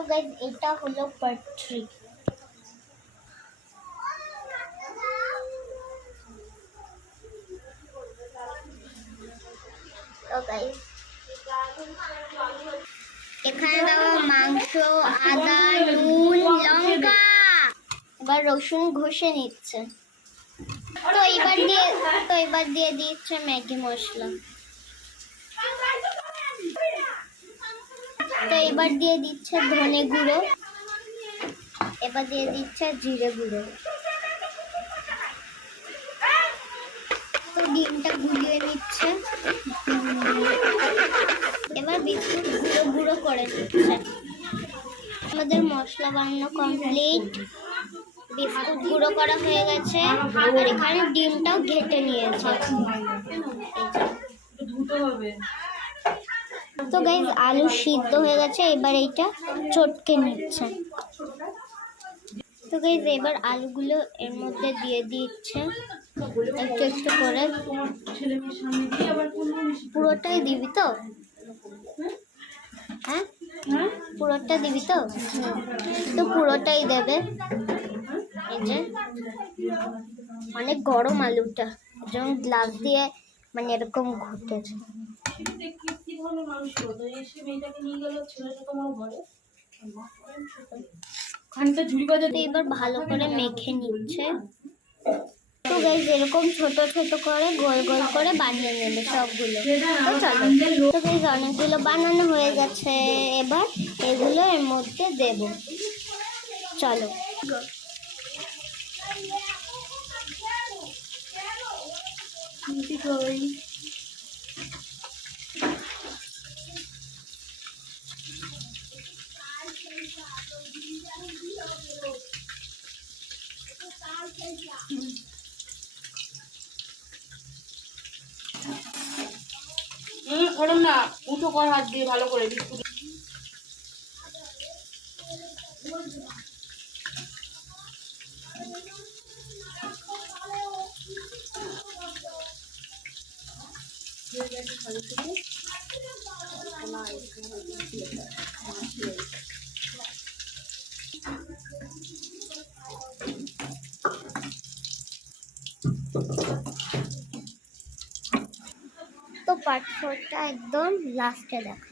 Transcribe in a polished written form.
তো গাইস এটা হলো পার্ট 3। তো গাইস এখানে দেওয়া মাংস, আদা, নুন, লঙ্কা, এবার রসুন ঘষে নিচ্ছে। তো এবার দিয়ে দিচ্ছে ম্যাগি মশলা। তো এবার দিয়ে দিচ্ছে ধনে গুঁড়ো, এবার দিয়ে দিচ্ছে জিরে গুঁড়ো। তো ডিমটা গুলিয়ে নিচ্ছে, এবার বিস্কুট গুঁড়ো গুঁড়ো করে নিচ্ছে। আমাদের মশলা বানানো কমপ্লিট, বিস্কুট গুঁড়ো করা হয়ে গেছে, আর এখানে ডিমটাও ঘেটে নিয়েছে। তো গাইস আলু সিদ্ধ হয়ে গেছে, এবার এইটা চটকে নিচ্ছে। তো গাইস এবার আলুগুলো এর মধ্যে দিয়ে দিচ্ছে একটু একটু করে। পুরোটাই দিবি তো? হ্যাঁ পুরোটা দিবি তো? তো পুরোটাই দেবে। এই যে অনেক গরম আলুটা, যেমন গ্লাস দিয়ে মানে এরকম ঘুরতেছে। এবার ভালো করে মেখে নিচ্ছে। তো গাইস এরকম ছোট ছোট করে গোল গোল করে বানিয়ে নেবে সবগুলো। তো চলো, তো গাইস অনেকগুলো বানানো হয়ে গেছে, এবার এগুলো এর মধ্যে দেব। চলো ওরম না, উঁচু কর হাত দিয়ে ভালো করে বিস্কুট। তো পার্ট 4টা একদম লাস্টে দেখা।